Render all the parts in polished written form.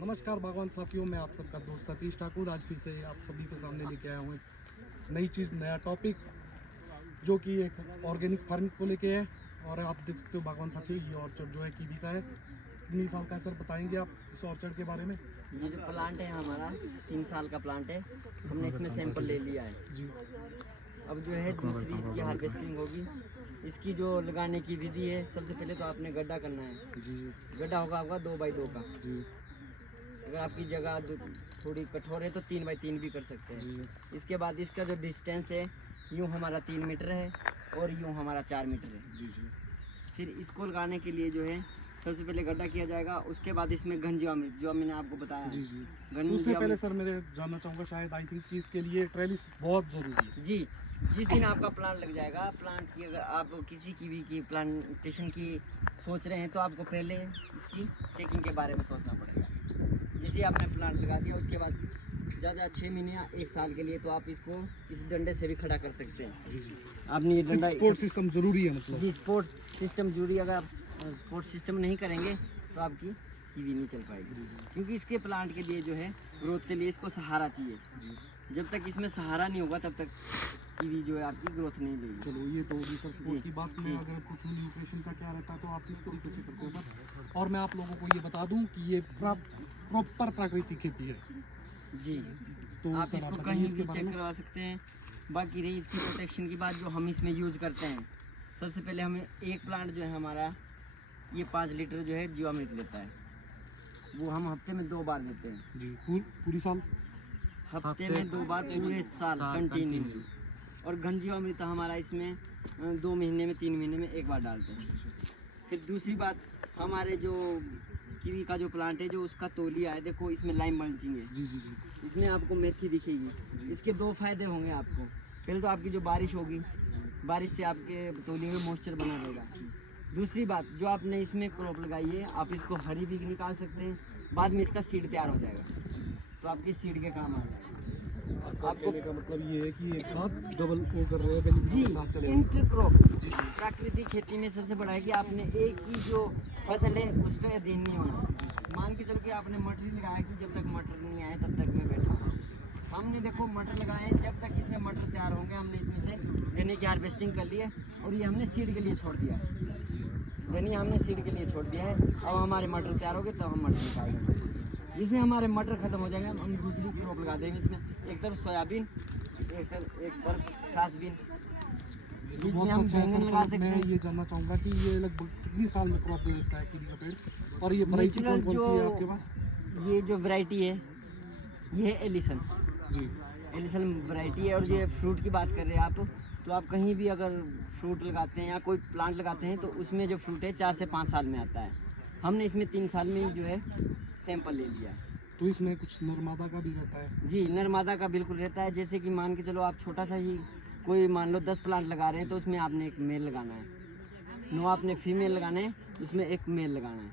नमस्कार बागवान साथियों, मैं आप सबका दोस्त सतीश ठाकुर आज फिर से आप सभी के सामने लेके आया हूँ एक नई चीज़, नया टॉपिक जो कि एक ऑर्गेनिक फार्मिंग को लेके है। और आप देख सकते हो बागवान साथी, ये ऑर्चर्ड जो है कीवी का है। कितनी साल का है सर, बताएंगे आप इस ऑर्चर्ड के बारे में? ये जो प्लांट है हमारा 3 साल का प्लांट है। हमने इसमें सैंपल ले लिया है। जी अब जो है दूसरी इसकी हार्वेस्टिंग होगी। इसकी जो लगाने की विधि है, सबसे पहले तो आपने गड्ढा करना है। जी गड्ढा होगा आपका 2x2 का। जी अगर आपकी जगह जो थोड़ी कठोर है तो 3x3 भी कर सकते हैं। जी इसके बाद इसका जो डिस्टेंस है, यूँ हमारा 3 मीटर है और यूँ हमारा 4 मीटर है। जी जी। फिर इसको लगाने के लिए जो है सबसे पहले गड्ढा किया जाएगा। उसके बाद इसमें घन जीवामृत, जो मैंने आपको बताया जी है। जी घन उससे पहले जीवामृत सर मेरे जानना चाहूँगा, शायद आई थिंक कि इसके लिए ट्रेलिस बहुत ज़रूरी है। जी। जिस दिन आपका प्लांट लग जाएगा, प्लांट की अगर आप किसी की भी की प्लांटेशन की सोच रहे हैं तो आपको पहले इसकी स्टेकिंग के बारे में सोचना पड़ेगा। जिसे आपने प्लांट लगा दिया उसके बाद ज़्यादा 6 महीने या 1 साल के लिए तो आप इसको इस डंडे से भी खड़ा कर सकते हैं। जी जी आपने ये डंडा सपोर्ट सिस्टम ज़रूरी है मतलब। जी, सपोर्ट सिस्टम जरूरी। अगर आप सपोर्ट सिस्टम नहीं करेंगे तो आपकी कीवी नहीं चल पाएगी, क्योंकि इसके प्लांट के लिए जो है ग्रोथ के लिए इसको सहारा चाहिए। जब तक इसमें सहारा नहीं होगा तब तक कीवी जो है आपकी ग्रोथ नहीं लेगी। चलो ये तो होगी सर सपोर्ट जी, की बात में। जी। अगर कुछ न्यूट्रिशन का क्या रहता है तो आप किस तरीके से करते हो सर? और मैं आप लोगों को ये बता दूं कि ये प्रॉपर प्राकृतिक खेती है। जी, तो आप सर इसको बताइए कहीं इसके भी बारे चेक में। करवा सकते हैं। बाकी रही इसकी प्रोटेक्शन की बात, जो हम इसमें यूज़ करते हैं, सबसे पहले हमें एक प्लांट जो है हमारा ये 5 लीटर जो है जीवामृत लेता है। वो हम हफ्ते में 2 बार देते हैं। जी पूरी साल हफ्ते में 2 बार पूरे साल कंटिन्यू। और घन जीवामृत हमारा इसमें 2 महीने में 3 महीने में 1 बार डालते हैं। फिर दूसरी बात, हमारे जो कीवी का जो प्लांट है, जो उसका तौलिया है, देखो इसमें लाइम मल्चिंग है। जी जी जी इसमें आपको मेथी दिखेगी। इसके 2 फायदे होंगे आपको। पहले तो आपकी जो बारिश होगी, बारिश से आपके तौलिए में मॉइस्चर बना रहेगा। दूसरी बात, जो आपने इसमें क्रॉप लगाई है, आप इसको हरी भी निकाल सकते हैं। बाद में इसका सीड तैयार हो जाएगा तो आपकी सीड के काम आ जाएगा। आपका कहने का मतलब ये है कि एक साथ डबल वो कर रहे हैं जी, साथ चले। इंटरक्रॉप प्राकृतिक खेती में सबसे बड़ा है कि आपने एक ही जो फसल है उस पर अधीन नहीं होना। मान के चल के आपने मटर लगाया कि जब तक मटर नहीं आए तब तक मैं बैठा हूँ। हमने देखो मटर लगाए, जब तक इसमें मटर तैयार होंगे हमने इसमें से गन्ने की हार्वेस्टिंग कर ली है और ये हमने सीड के लिए छोड़ दिया है। गन्ने हमने सीड के लिए छोड़ दिया है। अब हमारे मटर तैयार हो गए तो हम मटर निकालेंगे। जिससे हमारे मटर खत्म हो जाएंगे, हम दूसरी क्रॉप लगा देंगे। इसमें एक तरफ सोयाबीन, एक तरफ फ्रासबीन। तो बहुत अच्छा है सर। मैं ये जानना चाहूँगा कि ये लगभग कितनी साल में क्रॉप दे देता है कीवी का पेड़? और ये वैरायटी कौन कौन सी है आपके पास? ये जो वैरायटी है ये है एलिसन। जी एलिसन वैरायटी है। और ये फ्रूट की बात कर रहे हैं आप, तो आप कहीं भी अगर फ्रूट लगाते हैं या कोई प्लांट लगाते हैं तो उसमें जो फ्रूट है 4 से 5 साल में आता है। हमने इसमें 3 साल में ही जो है सैंपल ले लिया है। तो इसमें कुछ नरमादा का भी रहता है? जी, नरमादा का बिल्कुल रहता है। जैसे कि मान के चलो आप छोटा सा ही कोई मान लो 10 प्लांट लगा रहे हैं तो उसमें आपने एक मेल लगाना है, 9 आपने फीमेल लगाना है, उसमें एक मेल लगाना है।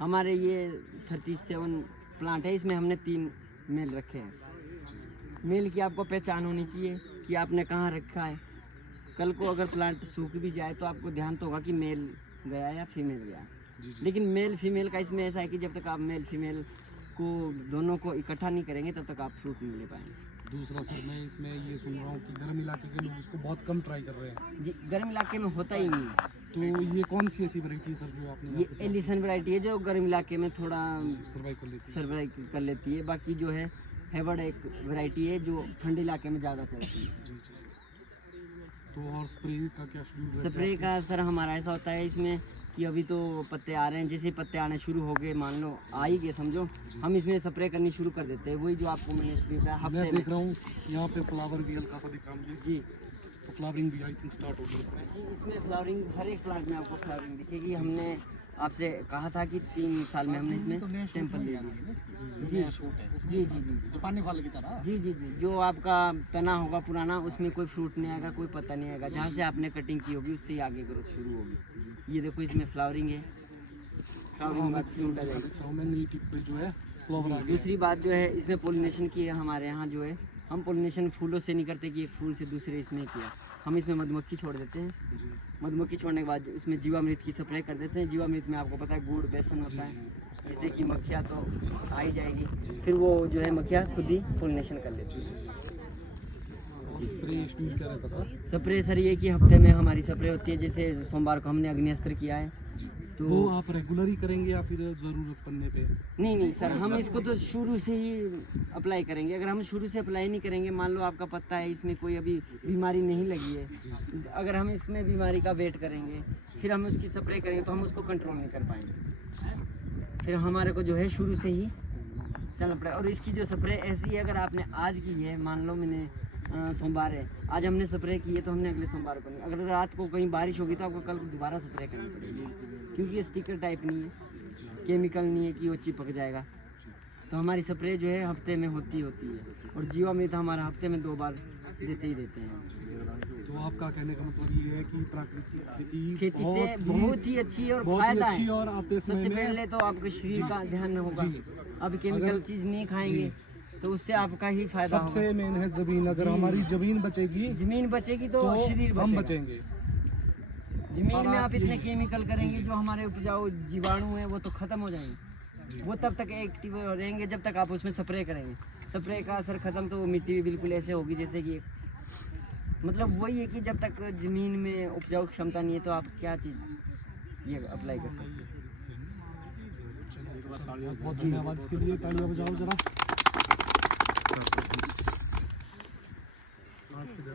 हमारे ये 37 प्लांट है, इसमें हमने 3 मेल रखे हैं। मेल की आपको पहचान होनी चाहिए कि आपने कहाँ रखा है। कल को अगर प्लांट सूख भी जाए तो आपको ध्यान तो होगा कि मेल गया या फीमेल गया। जी जी लेकिन मेल फीमेल का इसमें ऐसा है कि जब तक आप मेल फीमेल को दोनों को इकट्ठा नहीं करेंगे तब तक आप फ्रूट नहीं ले पाएंगे। दूसरा सर, मैं इसमें ये सुन रहा हूँ कि गर्म इलाके के लोग इसको बहुत कम ट्राई कर रहे हैं। जी, गर्म इलाके में होता ही नहीं है। तो ये कौन सी ऐसी वैरायटी है सर जो आपने ये एलिसन वैरायटी है जो गर्म इलाके में थोड़ा सर्वाइव कर लेती है? सर्वाइव कर लेती है। बाकी जो है हेवर्ड एक वैरायटी है जो ठंडे इलाके में ज़्यादा चलती है। जी जी। तो और स्प्रे का क्या शेड्यूल रहता है? स्प्रे का सर हमारा ऐसा होता है इसमें कि अभी तो पत्ते आ रहे हैं, जैसे पत्ते आने शुरू हो गए, मान लो आ ही गए समझो, हम इसमें स्प्रे करनी शुरू कर देते हैं। वही जो आपको मैंने स्प्रे का मैं हफ्ते देख रहा हूँ यहाँ पे फ्लावर भी हल्का सा दिख रहा है मुझे। जी तो फ्लावरिंग भी आई थिंक स्टार्ट हो गई इसमें। जी, इसमें फ्लावरिंग हर एक प्लांट में आपको फ्लावरिंग दिखेगी। हमने आपसे कहा था कि 3 साल में हमने इसमें सैंपल ले लिया। जी जी जी जी तो पानी वाले की तरह। जी जी जी, जो आपका तना होगा पुराना उसमें कोई फ्रूट नहीं आएगा, कोई पत्ता नहीं आएगा। जहाँ से आपने कटिंग की होगी उससे ही आगे ग्रोथ शुरू होगी। ये देखो इसमें फ्लावरिंग है, फ्लावरिंग बाद फ्रूट आ जाएगी। मैं नई टिप पे जो है फ्लावर आ गया। दूसरी बात जो है इसमें पोलिनेशन की है हमारे यहाँ जो है हम पोलिनेशन फूलों से नहीं करते कि एक फूल से दूसरे इसमें किया, हम इसमें मधुमक्खी छोड़ देते हैं। जी मधुमक्खी छोड़ने के बाद उसमें जीवामृत की स्प्रे कर देते हैं। जीवामृत में आपको पता है गुड़ बेसन होता है, जिससे कि मक्खियाँ तो आ ही जाएगी, फिर वो जो है मक्खियाँ खुद ही पोलिनेशन कर लेती है। स्प्रे शेड्यूल क्या रहता था? स्प्रे सर ये कि हफ्ते में हमारी स्प्रे होती है, जैसे सोमवार को हमने अग्निअस्त्र किया है तो वो आप रेगुलर ही करेंगे या फिर ज़रूरत पड़ने पे? नहीं सर, हम इसको तो शुरू से ही अप्लाई करेंगे। अगर हम शुरू से अप्लाई नहीं करेंगे, मान लो आपका पत्ता है इसमें कोई अभी बीमारी नहीं लगी है, अगर हम इसमें बीमारी का वेट करेंगे फिर हम उसकी स्प्रे करेंगे तो हम उसको कंट्रोल नहीं कर पाएंगे। फिर हमारे को जो है शुरू से ही चलना पड़ेगा। और इसकी जो स्प्रे ऐसी है, अगर आपने आज की है, मान लो मैंने सोमवार है, आज हमने स्प्रे की है तो हमने अगले सोमवार को नहीं, अगर रात को कहीं बारिश होगी तो आपको कल दोबारा स्प्रे करनी पड़ेगी, क्योंकि ये स्टिकर टाइप नहीं है, केमिकल नहीं है कि वो चिपक जाएगा। तो हमारी स्प्रे जो है हफ्ते में होती है। और जीवामृत हमारा हफ्ते में 2 बार देते ही देते हैं। तो आपका कहने का मतलब ये है कि प्राकृतिक खेती से बहुत ही अच्छी और बहुत ही फायदा अच्छी है। और आते समय सबसे में पहले तो आपके शरीर का ध्यान होगा, जी। अब केमिकल चीज नहीं खाएंगे तो उससे आपका ही फायदा होगा। सबसे मेन है जमीन। अगर हमारी जमीन बचेगी जमीन बचेगी तो तो शरीर हम बचेगा। बचेंगे। जमीन में आप इतने यही है। केमिकल करेंगे, जो हमारे उपजाऊ जीवाणु हैं वो तो खत्म हो जाएंगे। वो तब तक एक्टिव रहेंगे जब तक आप उसमें स्प्रे करेंगे। स्प्रे का असर खत्म तो वो मिट्टी भी बिल्कुल ऐसे होगी जैसे कि मतलब वही है कि जब तक जमीन में उपजाऊ क्षमता नहीं है तो आप क्या चीज़ ये अप्लाई कर सकते हैं। बहुत धन्यवाद इसके लिए, तालियां बजाओ जरा। आज के दिन